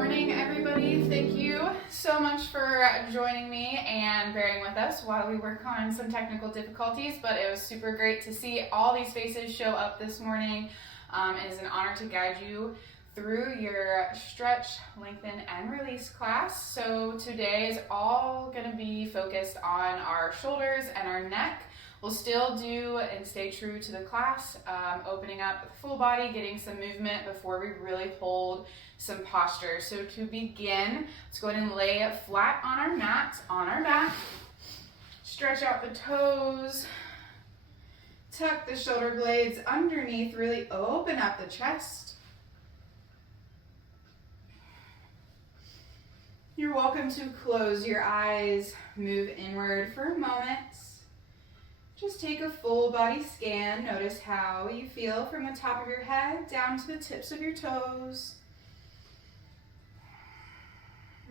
morning, everybody. Thank you so much for joining me and bearing with us while we work on some technical difficulties, but it was super great to see all these faces show up this morning. It is an honor to guide you through your stretch, lengthen, and release class. So today is all going to be focused on our shoulders and our neck. We'll still do and stay true to the class, opening up the full body, getting some movement before we really hold some posture. So to begin, let's go ahead and lay flat on our mat, on our back. Stretch out the toes. Tuck the shoulder blades underneath, really open up the chest. You're welcome to close your eyes, move inward for a moment. Just take a full body scan. Notice how you feel from the top of your head down to the tips of your toes.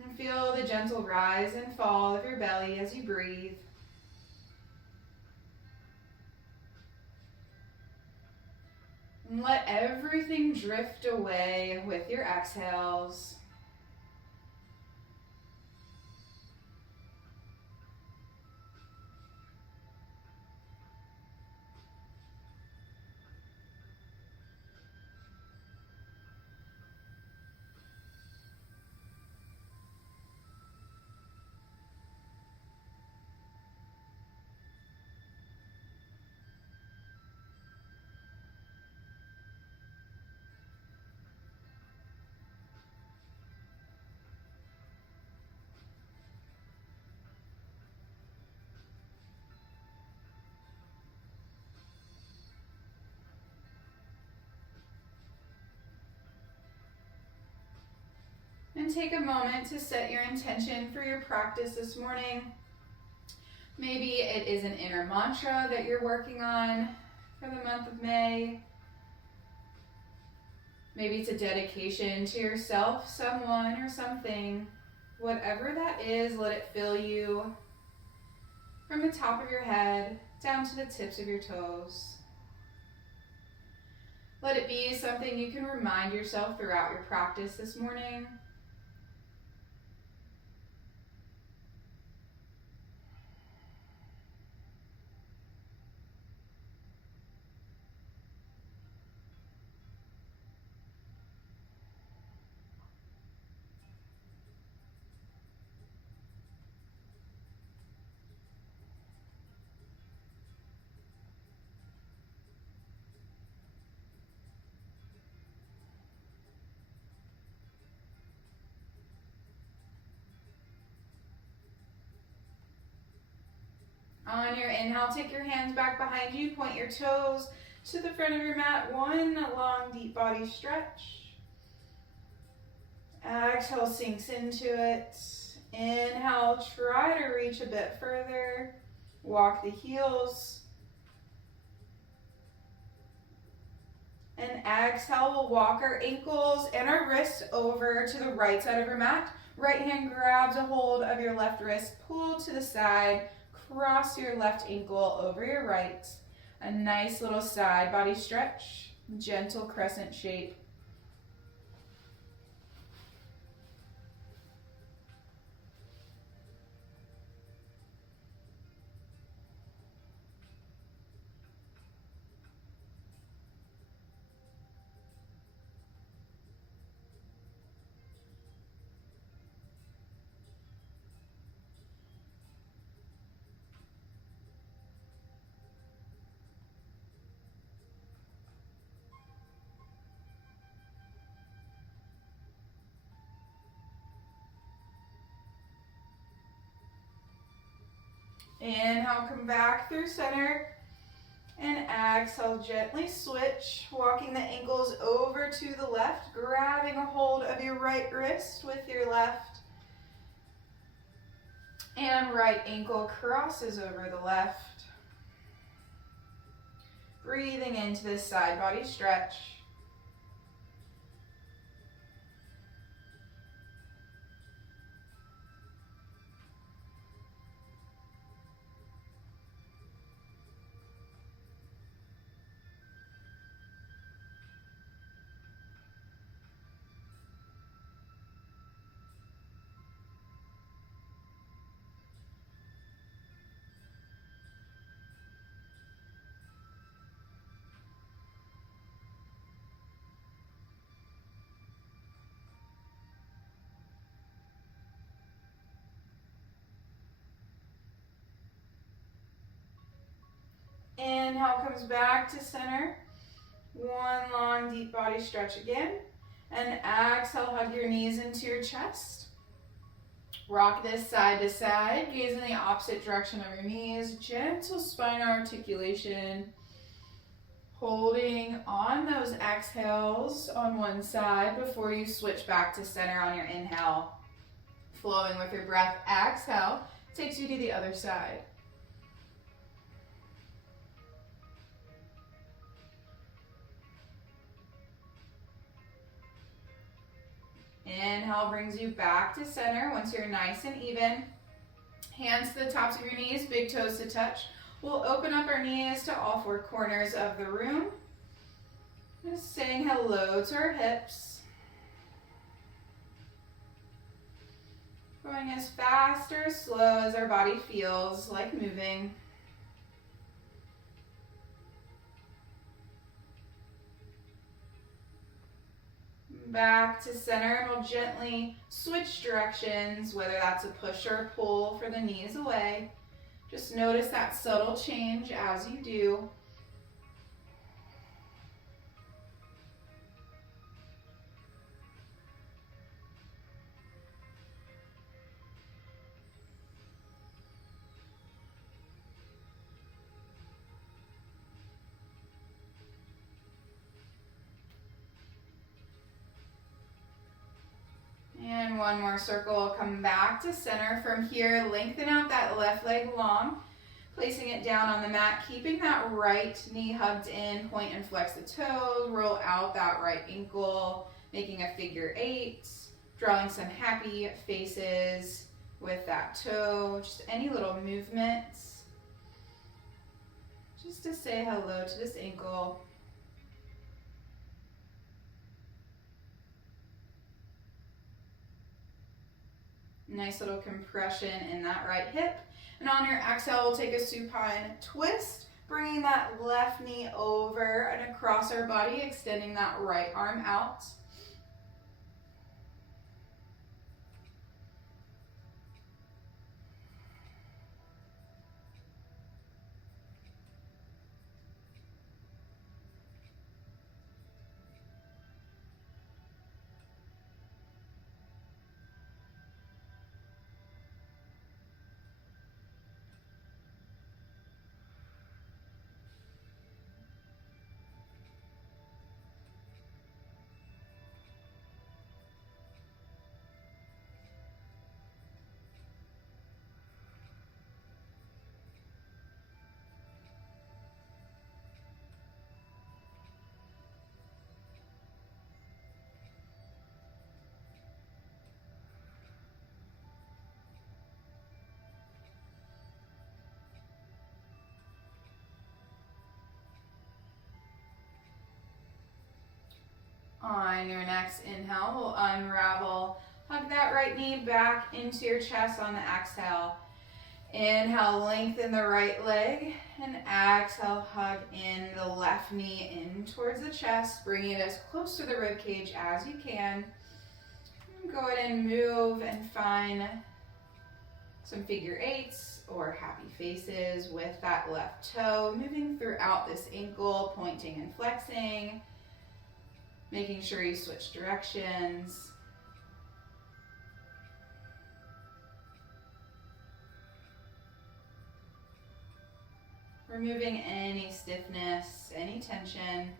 And feel the gentle rise and fall of your belly as you breathe. And let everything drift away with your exhales. And take a moment to set your intention for your practice this morning. Maybe it is an inner mantra that you're working on for the month of May. Maybe it's a dedication to yourself, someone, or something. Whatever that is, let it fill you from the top of your head down to the tips of your toes. Let it be something you can remind yourself throughout your practice this morning. On your inhale, take your hands back behind you, point your toes to the front of your mat. One long, deep body stretch. Exhale, sinks into it. Inhale, try to reach a bit further. Walk the heels. And exhale, we'll walk our ankles and our wrists over to the right side of your mat. Right hand grabs a hold of your left wrist, pull to the side. Cross your left ankle over your right. A nice little side body stretch, gentle crescent shape. Inhale, come back through center. And exhale, gently switch, walking the ankles over to the left, grabbing a hold of your right wrist with your left. And right ankle crosses over the left. Breathing into this side body stretch. Inhale comes back to center. One long deep body stretch again. And exhale, hug your knees into your chest. Rock this side to side, gaze in the opposite direction of your knees. Gentle spine articulation. Holding on those exhales on one side before you switch back to center on your inhale. Flowing with your breath, exhale, takes you to the other side. Inhale brings you back to center once you're nice and even. Hands to the tops of your knees, big toes to touch. We'll open up our knees to all four corners of the room. Just saying hello to our hips. Going as fast or as slow as our body feels like moving. Back to center, and we'll gently switch directions, whether that's a push or a pull for the knees away. Just notice that subtle change as you do. And one more circle, come back to center. From here, lengthen out that left leg long, placing it down on the mat, keeping that right knee hugged in, point and flex the toes, roll out that right ankle, making a figure eight, drawing some happy faces with that toe, just any little movements, just to say hello to this ankle. Nice little compression in that right hip. And on your exhale, we'll take a supine twist, bringing that left knee over and across our body, extending that right arm out. On your next inhale, we'll unravel. Hug that right knee back into your chest on the exhale. Inhale, lengthen the right leg, and exhale, hug in the left knee in towards the chest, bringing it as close to the rib cage as you can. Go ahead and move and find some figure eights or happy faces with that left toe, moving throughout this ankle, pointing and flexing. Making sure you switch directions. Removing any stiffness, any tension.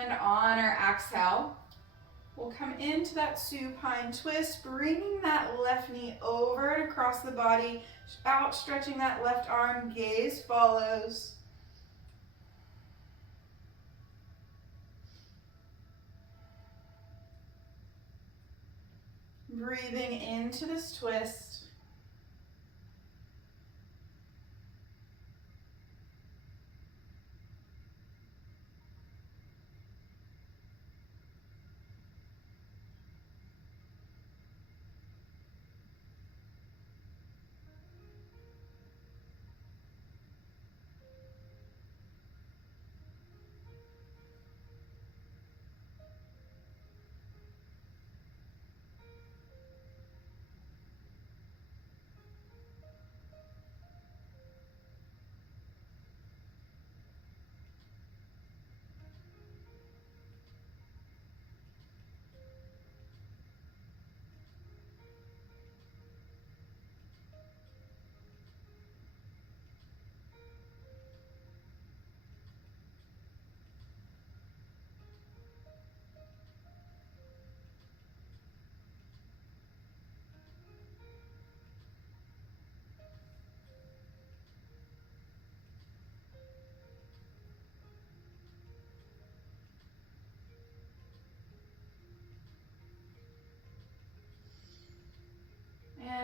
And on our exhale, we'll come into that supine twist, bringing that left knee over and across the body, out, stretching that left arm, gaze follows. Breathing into this twist.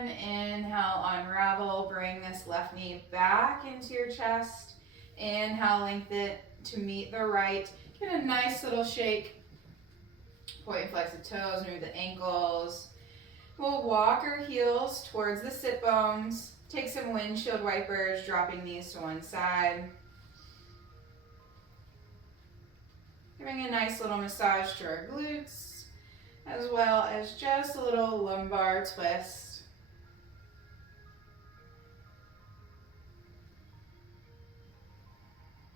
one. Inhale, unravel. Bring this left knee back into your chest. Inhale, lengthen it to meet the right. Get a nice little shake. Point and flex the toes, move the ankles. We'll walk our heels towards the sit bones. Take some windshield wipers, dropping these to one side. Giving a nice little massage to our glutes, as well as just a little lumbar twist.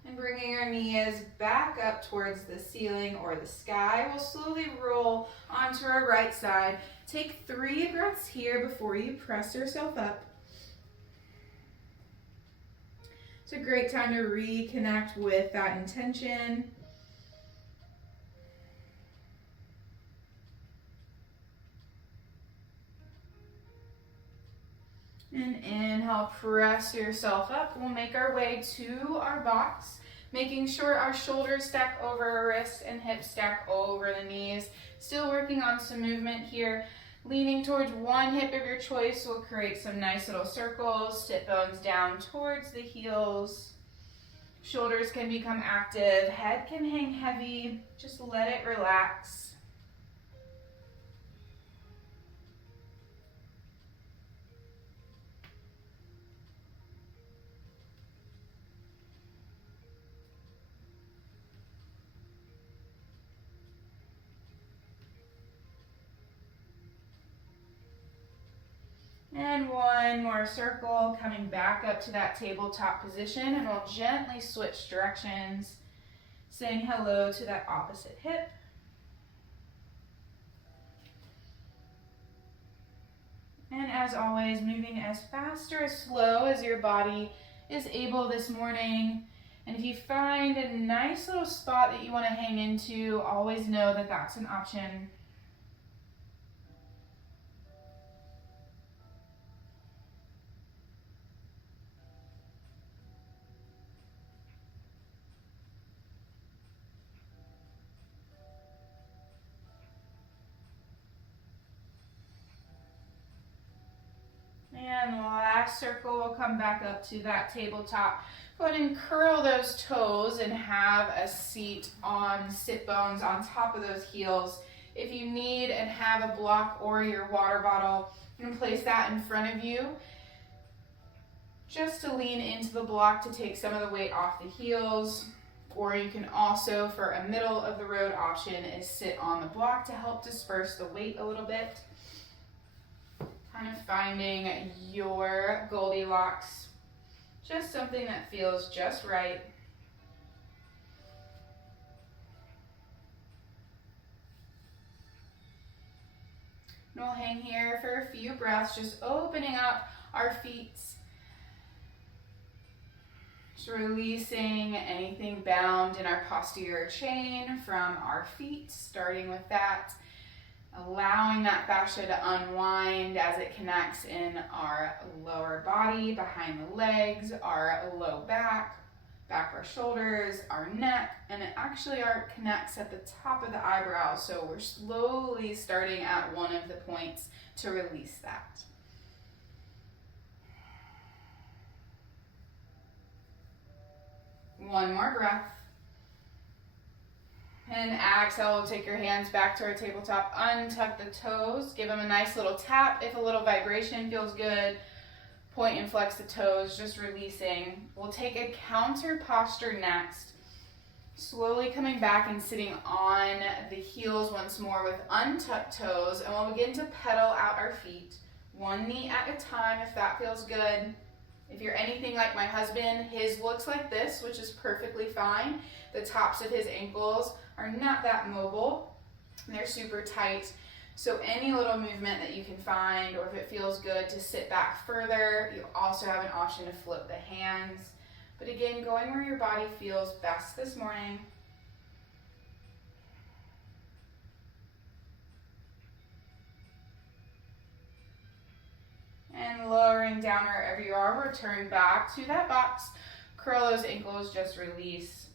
And bringing our knees back up towards the ceiling or the sky. We'll slowly roll onto our right side. Take 3 breaths here before you press yourself up. It's a great time to reconnect with that intention. And inhale, press yourself up. We'll make our way to our box, making sure our shoulders stack over our wrists and hips stack over the knees. Still working on some movement here. Leaning towards one hip of your choice will create some nice little circles. Sit bones down towards the heels. Shoulders can become active. Head can hang heavy. Just let it relax. And one more circle, coming back up to that tabletop position, and we'll gently switch directions, saying hello to that opposite hip. And as always, moving as fast or as slow as your body is able this morning. And if you find a nice little spot that you want to hang into, always know that that's an option. And the last circle will come back up to that tabletop. Go ahead and curl those toes and have a seat on sit bones on top of those heels. If you need and have a block or your water bottle, you can place that in front of you just to lean into the block to take some of the weight off the heels. Or you can also, for a middle of the road option, is sit on the block to help disperse the weight a little bit. Kind of finding your Goldilocks, just something that feels just right. And we'll hang here for a few breaths, just opening up our feet, just releasing anything bound in our posterior chain from our feet, starting with that. Allowing that fascia to unwind as it connects in our lower body, behind the legs, our low back of our shoulders, our neck, and it actually connects at the top of the eyebrows. So we're slowly starting at one of the points to release that. One more breath. And exhale, take your hands back to our tabletop. Untuck the toes. Give them a nice little tap. If a little vibration feels good, point and flex the toes, just releasing. We'll take a counter posture next. Slowly coming back and sitting on the heels once more with untucked toes. And we'll begin to pedal out our feet. One knee at a time if that feels good. If you're anything like my husband, his looks like this, which is perfectly fine. The tops of his ankles are not that mobile, and they're super tight. So any little movement that you can find, or if it feels good to sit back further, you also have an option to flip the hands. But again, going where your body feels best this morning. And lowering down wherever you are, return back to that box. Curl those ankles, just release.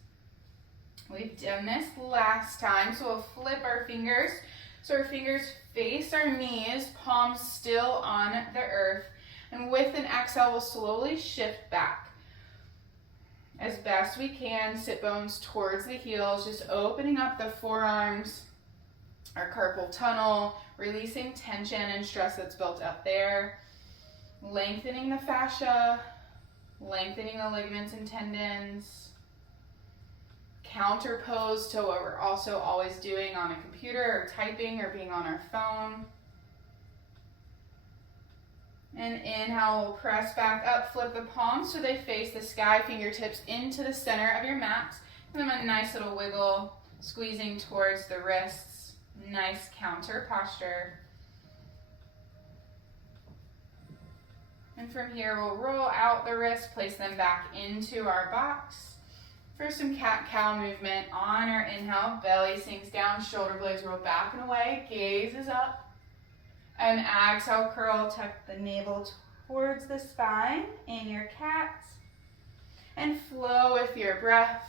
We've done this last time, so we'll flip our fingers So our fingers face our knees, palms still on the earth. And with an exhale, we'll slowly shift back. As best we can, sit bones towards the heels, just opening up the forearms, our carpal tunnel, releasing tension and stress that's built up there, lengthening the fascia, lengthening the ligaments and tendons, counter pose to what we're also always doing on a computer or typing or being on our phone. And inhale, we'll press back up, flip the palms so they face the sky, fingertips into the center of your mat. Give them a nice little wiggle, squeezing towards the wrists. Nice counter posture. And from here, we'll roll out the wrists, place them back into our box. For some cat-cow movement, on our inhale, belly sinks down, shoulder blades roll back and away, gaze is up. And exhale, curl, tuck the navel towards the spine in your cat. And flow with your breath.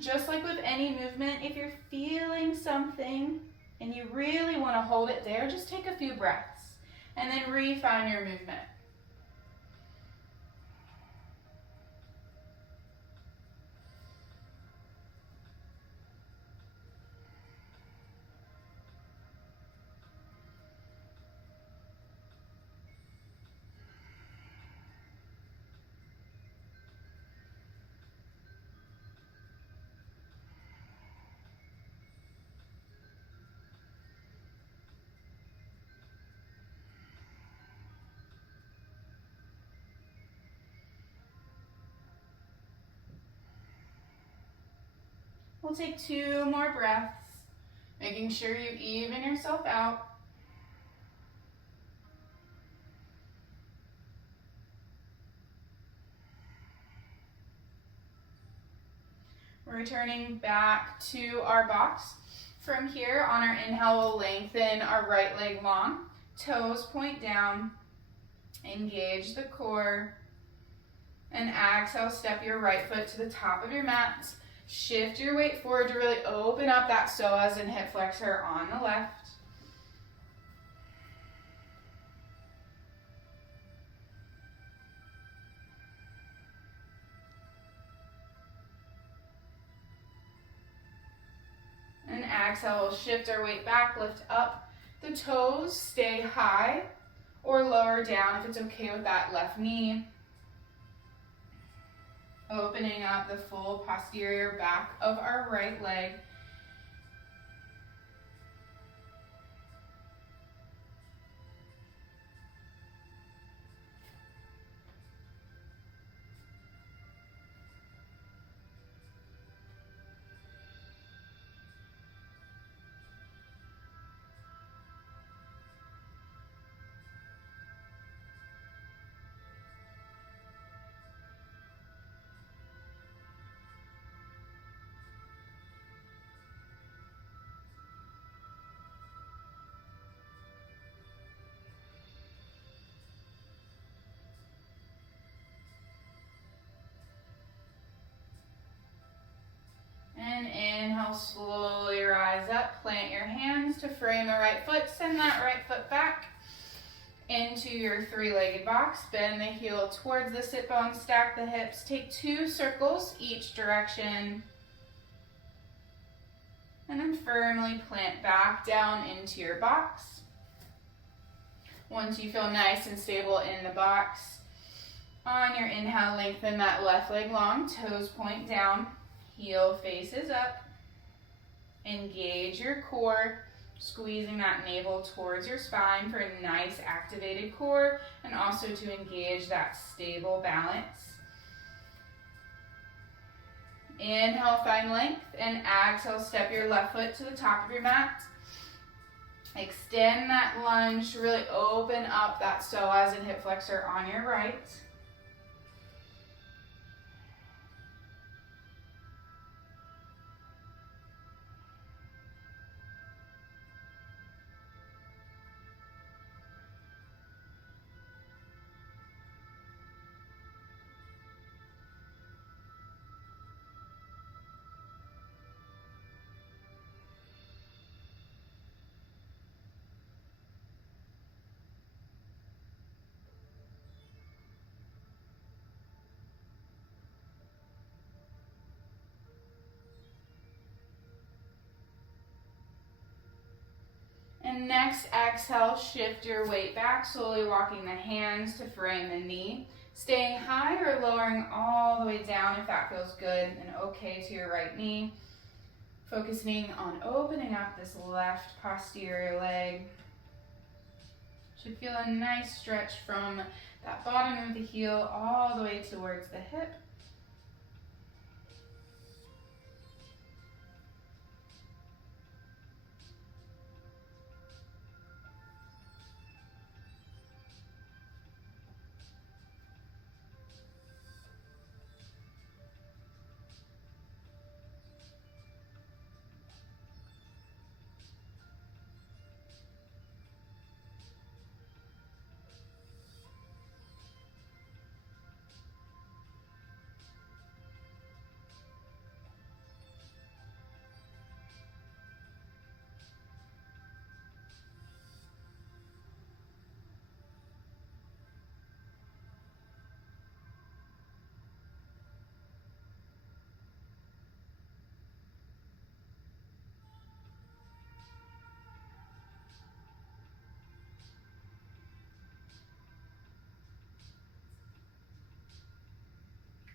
Just like with any movement, if you're feeling something and you really want to hold it there, just take a few breaths and then refine your movement. We'll take 2 more breaths, making sure you even yourself out. Returning back to our box. From here, on our inhale, we'll lengthen our right leg long. Toes point down. Engage the core. And exhale, step your right foot to the top of your mat. Shift your weight forward to really open up that psoas and hip flexor on the left. And exhale, we'll shift our weight back, lift up. The toes stay high or lower down if it's okay with that left knee. Opening up the full posterior back of our right leg. And inhale, slowly rise up, plant your hands to frame the right foot, send that right foot back into your 3-legged box, bend the heel towards the sit bone, stack the hips, take 2 circles each direction, and then firmly plant back down into your box. Once you feel nice and stable in the box, on your inhale, lengthen that left leg long, toes point down, heel faces up. Engage your core, squeezing that navel towards your spine for a nice activated core and also to engage that stable balance. Inhale, find length, and exhale, step your left foot to the top of your mat. Extend that lunge to really open up that psoas and hip flexor on your right. And next, exhale, shift your weight back, slowly walking the hands to frame the knee. Staying high or lowering all the way down if that feels good and okay to your right knee. Focusing on opening up this left posterior leg. Should feel a nice stretch from that bottom of the heel all the way towards the hip.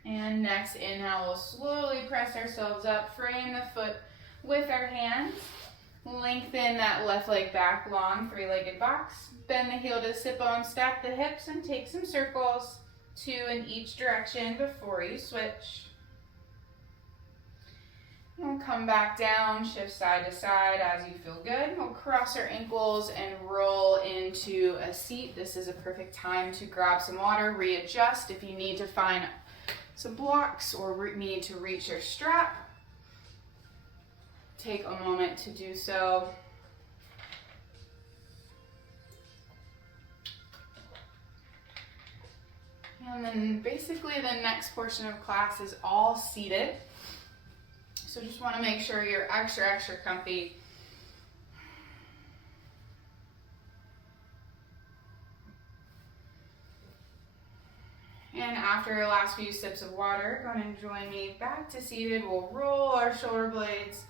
And next inhale, we'll slowly press ourselves up, frame the foot with our hands. Lengthen that left leg back long, three-legged box. Bend the heel to sit bone, stack the hips, and take some circles, 2 in each direction before you switch. We'll come back down, shift side to side as you feel good. We'll cross our ankles and roll into a seat. This is a perfect time to grab some water, readjust if you need to find some blocks or need to reach your strap. Take a moment to do so. And then basically the next portion of class is all seated. So just want to make sure you're extra comfy. And after your last few sips of water, go ahead and join me back to seated. We'll roll our shoulder blades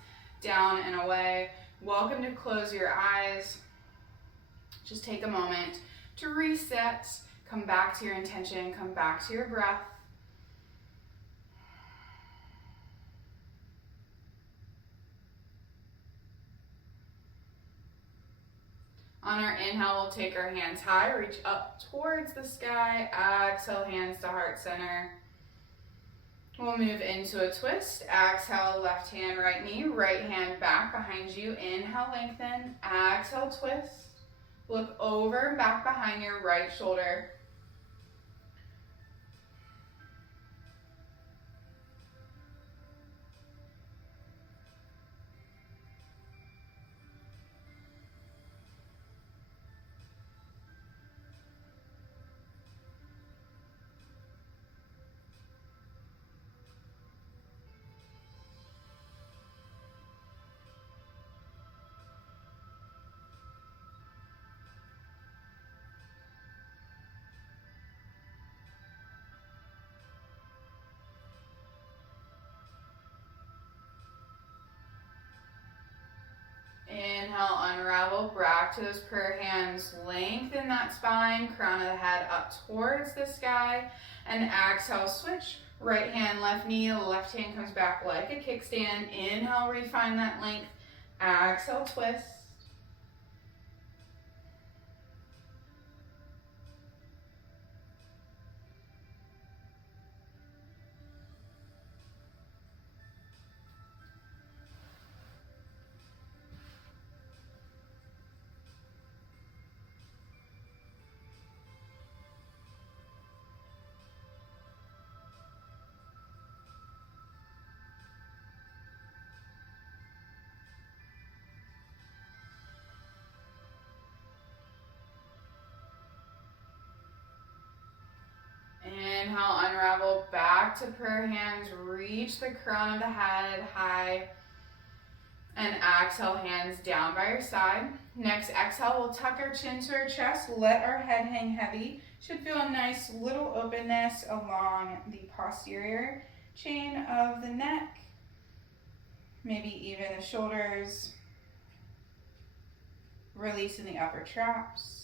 down and away. Welcome to close your eyes. Just take a moment to reset, come back to your intention, come back to your breath. On our inhale, we'll take our hands high, reach up towards the sky. Exhale, hands to heart center. We'll move into a twist. Exhale, left hand, right knee, right hand back behind you. Inhale, lengthen. Exhale, twist. Look over, back behind your right shoulder. Inhale, unravel, back to those prayer hands. Lengthen that spine, crown of the head up towards the sky. And exhale, switch. Right hand, left knee, left hand comes back like a kickstand. Inhale, refine that length. Exhale, twist. Inhale, unravel, back to prayer hands, reach the crown of the head high, and exhale, hands down by your side. Next exhale, we'll tuck our chin to our chest, let our head hang heavy. Should feel a nice little openness along the posterior chain of the neck, maybe even the shoulders. Releasing the upper traps.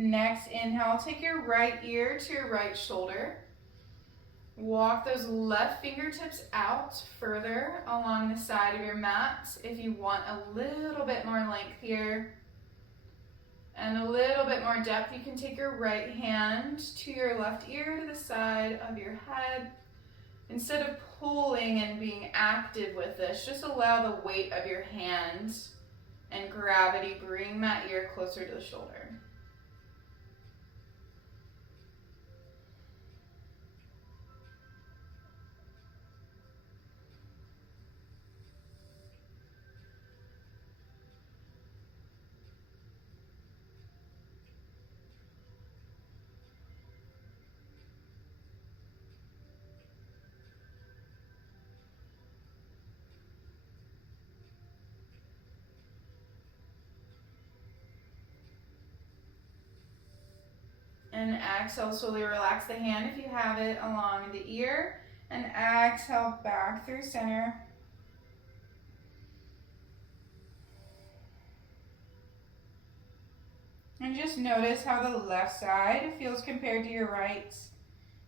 Next inhale, take your right ear to your right shoulder. Walk those left fingertips out further along the side of your mat. If you want a little bit more length here and a little bit more depth, you can take your right hand to your left ear to the side of your head. Instead of pulling and being active with this, just allow the weight of your hand and gravity bring that ear closer to the shoulder. And exhale, slowly relax the hand if you have it along the ear. And exhale back through center. And just notice how the left side feels compared to your right.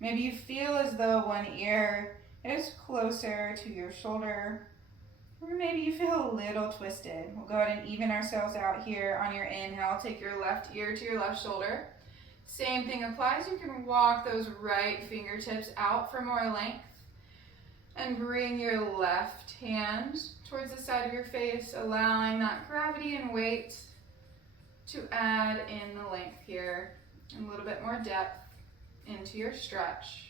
Maybe you feel as though one ear is closer to your shoulder. Or maybe you feel a little twisted. We'll go ahead and even ourselves out here on your inhale. Take your left ear to your left shoulder. Same thing applies. You can walk those right fingertips out for more length. And bring your left hand towards the side of your face, allowing that gravity and weight to add in the length here. And a little bit more depth into your stretch.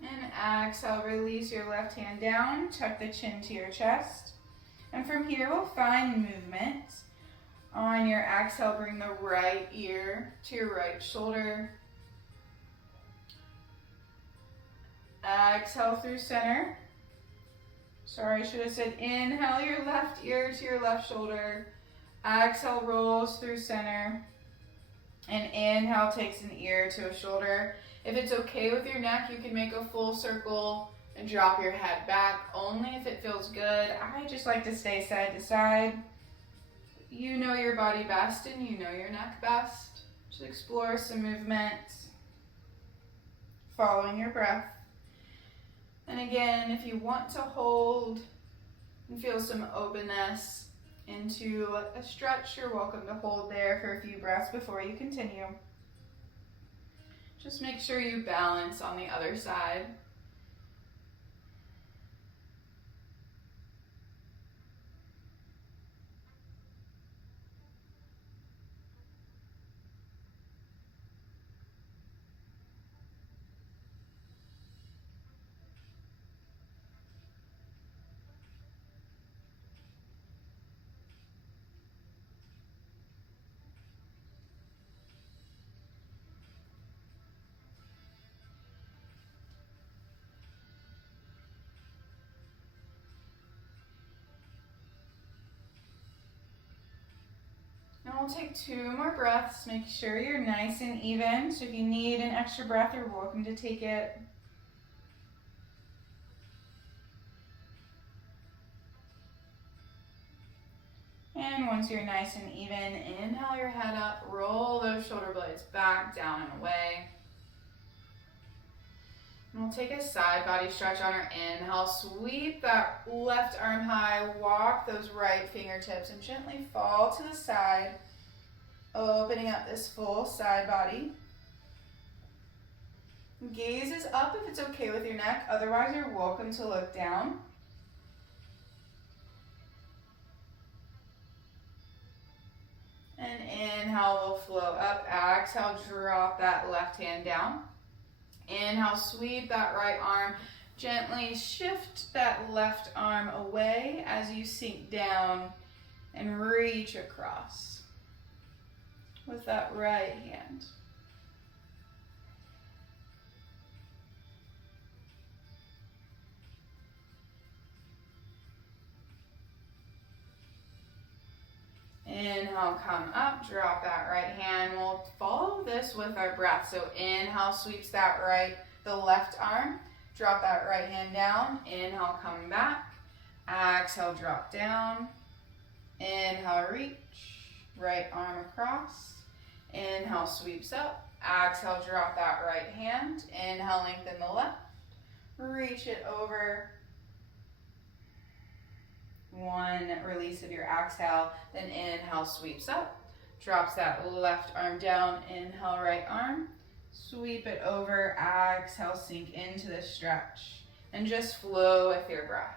And exhale, release your left hand down, tuck the chin to your chest. And from here, we'll find movement. On your exhale, bring the right ear to your right shoulder. Exhale through center. Sorry, I should have said inhale your left ear to your left shoulder. Exhale, rolls through center. And inhale takes an ear to a shoulder. If it's okay with your neck, you can make a full circle and drop your head back, only if it feels good. I just like to stay side to side. You know your body best and you know your neck best. Just explore some movement, following your breath. And again, if you want to hold and feel some openness into a stretch, you're welcome to hold there for a few breaths before you continue. Just make sure you balance on the other side. And we'll take 2 more breaths. Make sure you're nice and even. So if you need an extra breath, you're welcome to take it. once you're nice and even, inhale your head up, roll those shoulder blades back, down, and away. And we'll take a side body stretch on our inhale. Sweep that left arm high, walk those right fingertips, and gently fall to the side, opening up this full side body. Gaze is up if it's okay with your neck, otherwise you're welcome to look down. And inhale, we'll flow up. Exhale, drop that left hand down. Inhale, sweep that right arm. Gently shift that left arm away as you sink down and reach across with that right hand. Inhale, come up, drop that right hand. We'll follow this with our breath. So inhale, sweeps that the left arm. Drop that right hand down. Inhale, come back. Exhale, drop down. Inhale, reach. Right arm across. Inhale, sweeps up. Exhale, drop that right hand. Inhale, lengthen the left. Reach it over. One release of your exhale, then inhale, sweeps up, drops that left arm down, inhale, right arm, sweep it over, exhale, sink into the stretch, and just flow with your breath.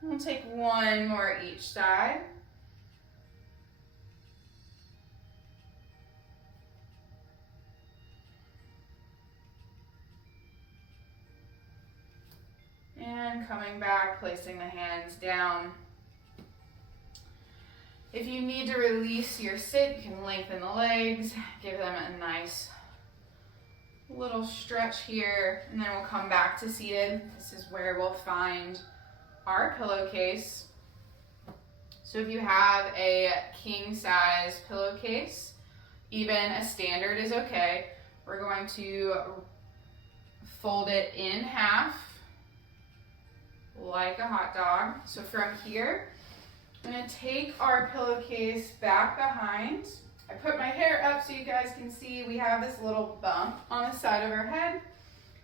We'll take one more each side. And coming back, placing the hands down. If you need to release your sit, you can lengthen the legs, give them a nice little stretch here, and then we'll come back to seated. This is where we'll find our pillowcase. So if you have a king size pillowcase, even a standard is okay. We're going to fold it in half like a hot dog. So from here, I'm going to take our pillowcase back behind. I put my hair up so you guys can see we have this little bump on the side of our head.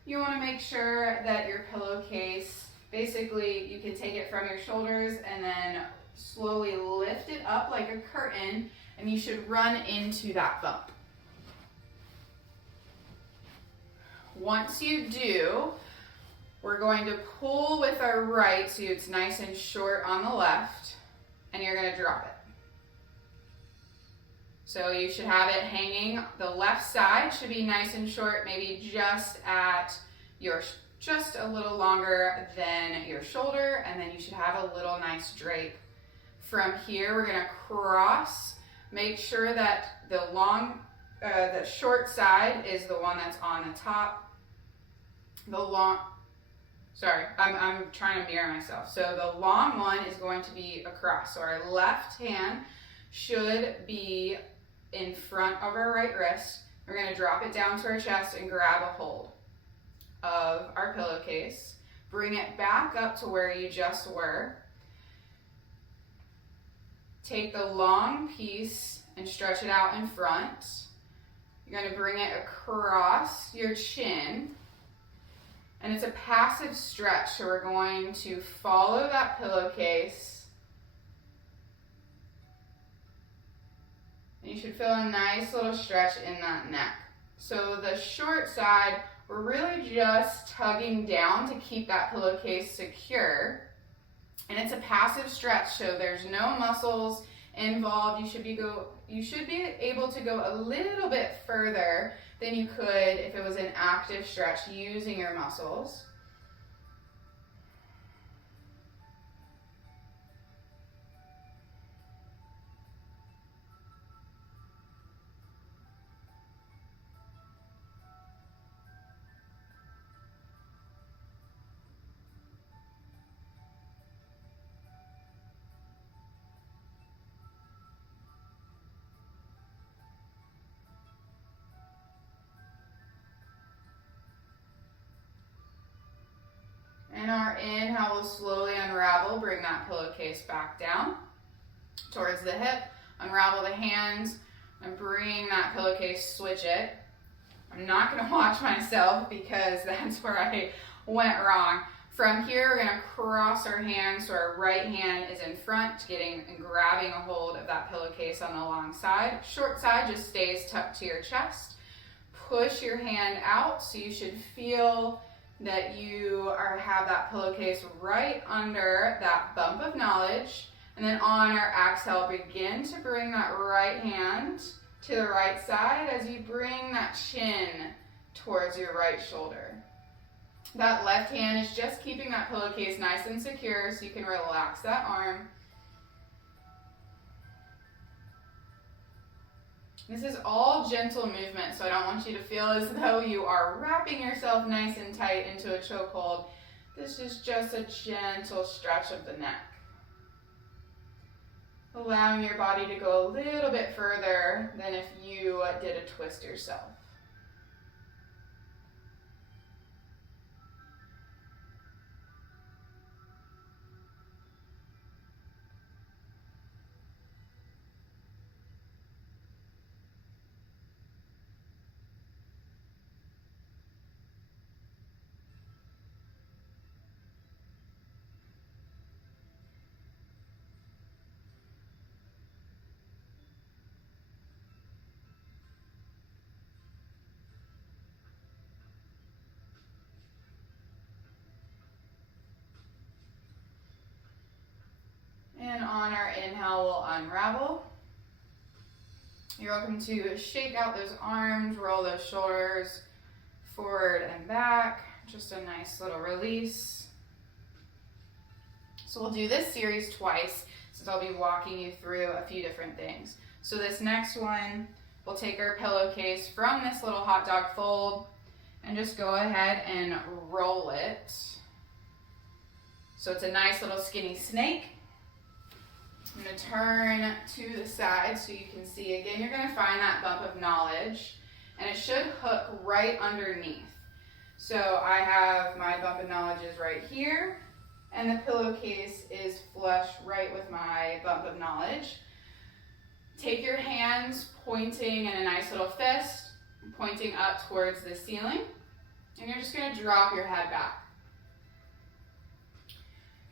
You want to make sure that your pillowcase, basically, you can take it from your shoulders and then slowly lift it up like a curtain, and you should run into that bump. Once you do, we're going to pull with our right so it's nice and short on the left, and you're going to drop it. So you should have it hanging. The left side should be nice and short, maybe just a little longer than your shoulder, and then you should have a little nice drape. From here, we're gonna cross. Make sure that the short side is the one that's on the top. I'm trying to mirror myself. So the long one is going to be across. So our left hand should be in front of our right wrist. We're gonna drop it down to our chest and grab a hold of our pillowcase. Bring it back up to where you just were. Take the long piece and stretch it out in front. You're going to bring it across your chin. And it's a passive stretch, so we're going to follow that pillowcase. And you should feel a nice little stretch in that neck. So the short side, we're really just tugging down to keep that pillowcase secure. And it's a passive stretch, so there's no muscles involved. You should be able to go a little bit further than you could if it was an active stretch using your muscles. our inhale, we'll slowly unravel, bring that pillowcase back down towards the hip, unravel the hands, and bring that pillowcase, switch it. I'm not going to watch myself because that's where I went wrong. From here, we're going to cross our hands so our right hand is in front, getting and grabbing a hold of that pillowcase on the long side. Short side just stays tucked to your chest. Push your hand out so you should feel that you have that pillowcase right under that bump of knowledge. And then on our exhale, begin to bring that right hand to the right side as you bring that chin towards your right shoulder. That left hand is just keeping that pillowcase nice and secure so you can relax that arm. This is all gentle movement, so I don't want you to feel as though you are wrapping yourself nice and tight into a chokehold. This is just a gentle stretch of the neck. Allowing your body to go a little bit further than if you did a twist yourself. And on our inhale, we'll unravel. You're welcome to shake out those arms, roll those shoulders forward and back. Just a nice little release. So we'll do this series twice, since I'll be walking you through a few different things. So this next one, we'll take our pillowcase from this little hot dog fold and just go ahead and roll it. So it's a nice little skinny snake. I'm going to turn to the side so you can see. Again, you're going to find that bump of knowledge, and it should hook right underneath. So I have my bump of knowledge is right here, and the pillowcase is flush right with my bump of knowledge. Take your hands pointing in a nice little fist, pointing up towards the ceiling, and you're just going to drop your head back.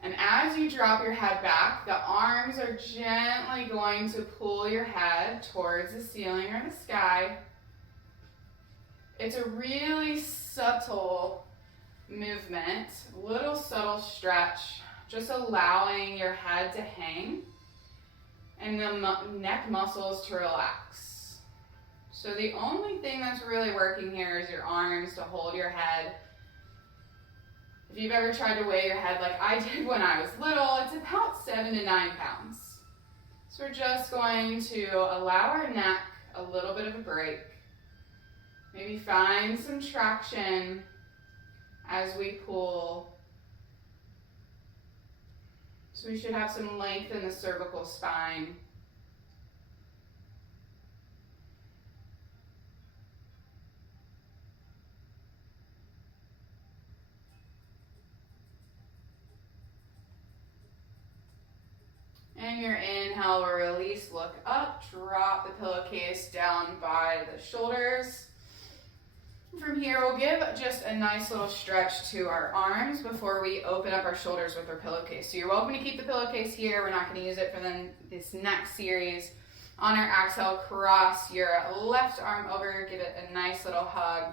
And as you drop your head back, the arms are gently going to pull your head towards the ceiling or the sky. It's a really subtle movement, little subtle stretch, just allowing your head to hang and the neck muscles to relax. So the only thing that's really working here is your arms to hold your head. If you've ever tried to weigh your head like I did when I was little, it's about 7 to 9 pounds. So we're just going to allow our neck a little bit of a break. Maybe find some traction as we pull. So we should have some length in the cervical spine. And your inhale will release, look up, drop the pillowcase down by the shoulders. From here, we'll give just a nice little stretch to our arms before we open up our shoulders with our pillowcase. So you're welcome to keep the pillowcase here. We're not going to use it for this next series. On our exhale, cross your left arm over, give it a nice little hug.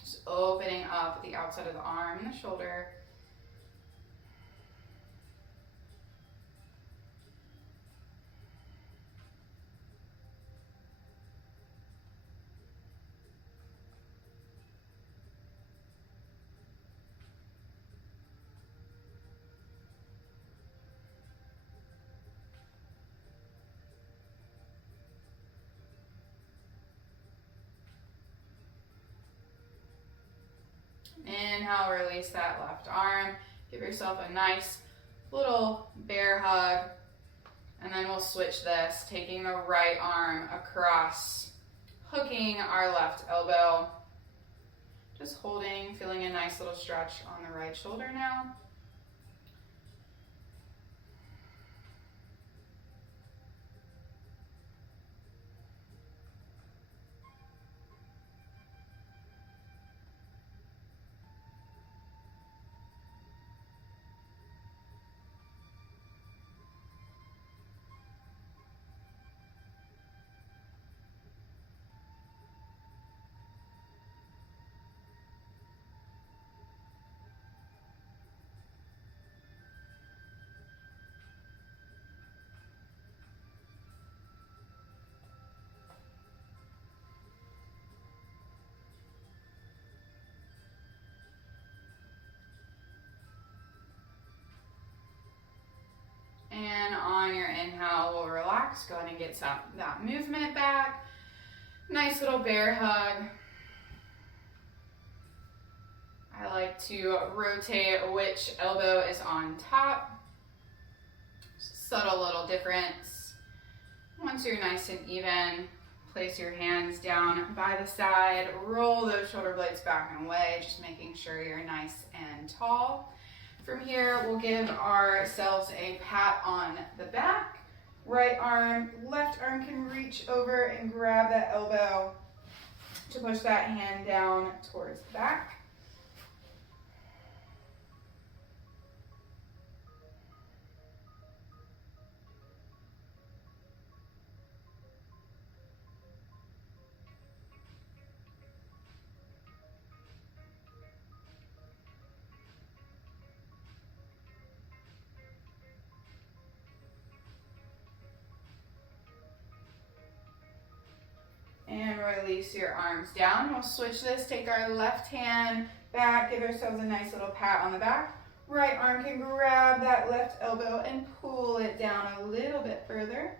Just opening up the outside of the arm and the shoulder. Inhale, release that left arm. Give yourself a nice little bear hug. And then we'll switch this, taking the right arm across, hooking our left elbow. Just holding, feeling a nice little stretch on the right shoulder now. And on your inhale, we'll relax. Go ahead and get that movement back. Nice little bear hug. I like to rotate which elbow is on top. Subtle little difference. Once you're nice and even, place your hands down by the side. Roll those shoulder blades back and away, just making sure you're nice and tall. From here, we'll give ourselves a pat on the back. Right arm, left arm can reach over and grab that elbow to push that hand down towards the back. And release your arms down. We'll switch this, take our left hand back, give ourselves a nice little pat on the back. Right arm can grab that left elbow and pull it down a little bit further.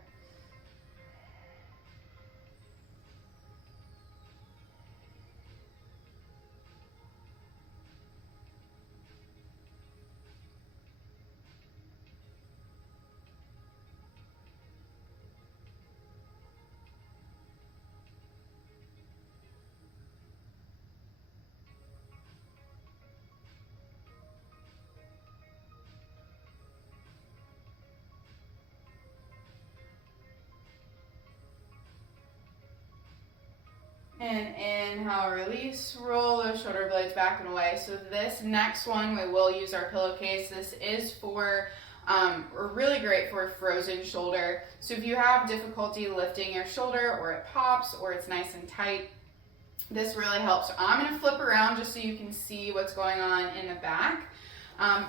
And inhale, release, roll those shoulder blades back and away. So this next one, we will use our pillowcase. This is for, really great for a frozen shoulder. So if you have difficulty lifting your shoulder, or it pops, or it's nice and tight, this really helps. So I'm gonna flip around just so you can see what's going on in the back.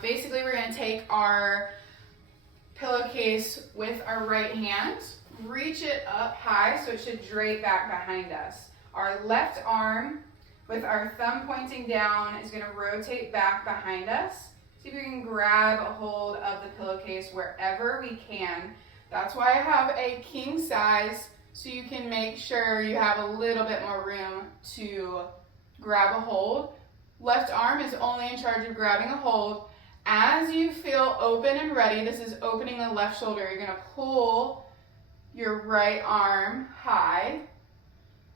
Basically, we're gonna take our pillowcase with our right hand, reach it up high so it should drape back behind us. Our left arm, with our thumb pointing down, is gonna rotate back behind us. See if we can grab a hold of the pillowcase wherever we can. That's why I have a king size, so you can make sure you have a little bit more room to grab a hold. Left arm is only in charge of grabbing a hold. As you feel open and ready, this is opening the left shoulder, you're gonna pull your right arm high,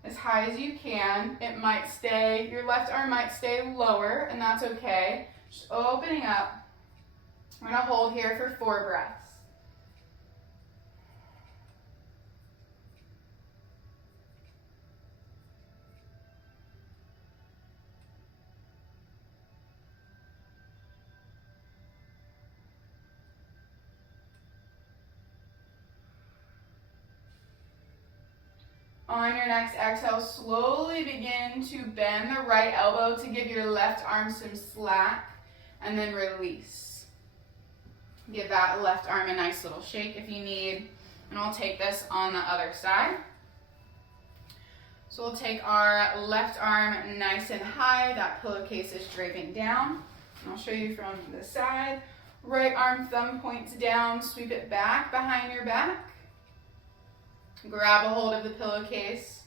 as high as you can. It might stay, your left arm might stay lower, and that's okay. Just opening up. We're gonna hold here for 4 breaths. On your next exhale, slowly begin to bend the right elbow to give your left arm some slack, and then release. Give that left arm a nice little shake if you need, and we'll take this on the other side. So we'll take our left arm nice and high, that pillowcase is draping down. And I'll show you from the side. Right arm, thumb points down, sweep it back behind your back. Grab a hold of the pillowcase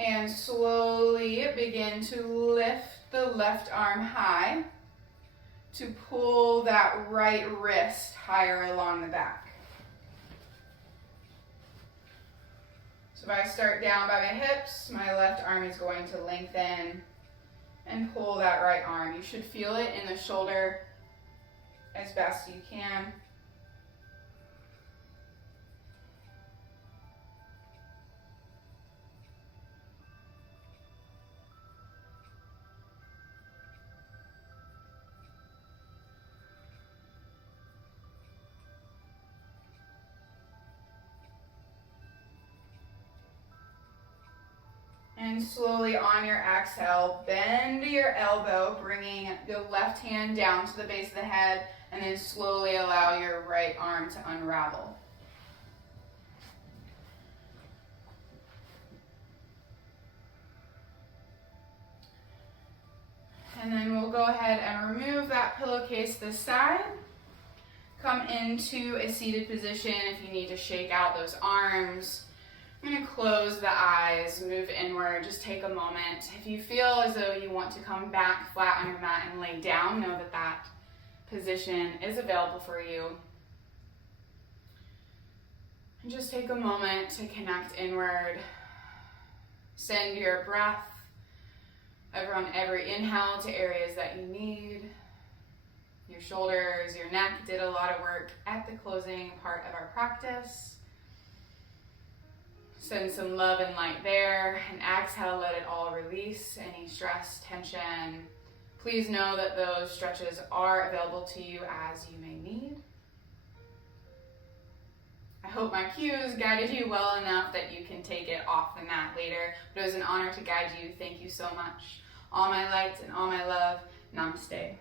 and slowly begin to lift the left arm high to pull that right wrist higher along the back. So So if I start down by my hips, my left arm is going to lengthen and pull that right arm. You should feel it in the shoulder as best you can. And slowly on your exhale, bend your elbow, bringing the left hand down to the base of the head, and then slowly allow your right arm to unravel. And then we'll go ahead and remove that pillowcase this side. Come into a seated position if you need to shake out those arms. I'm going to close the eyes, move inward, just take a moment. If you feel as though you want to come back flat on your mat and lay down, know that that position is available for you. And just take a moment to connect inward. Send your breath over on every inhale to areas that you need. Your shoulders, your neck did a lot of work at the closing part of our practice. Send some love and light there, and exhale, let it all release, any stress, tension. Please know that those stretches are available to you as you may need. I hope my cues guided you well enough that you can take it off the mat later, but it was an honor to guide you. Thank you so much. All my light and all my love. Namaste.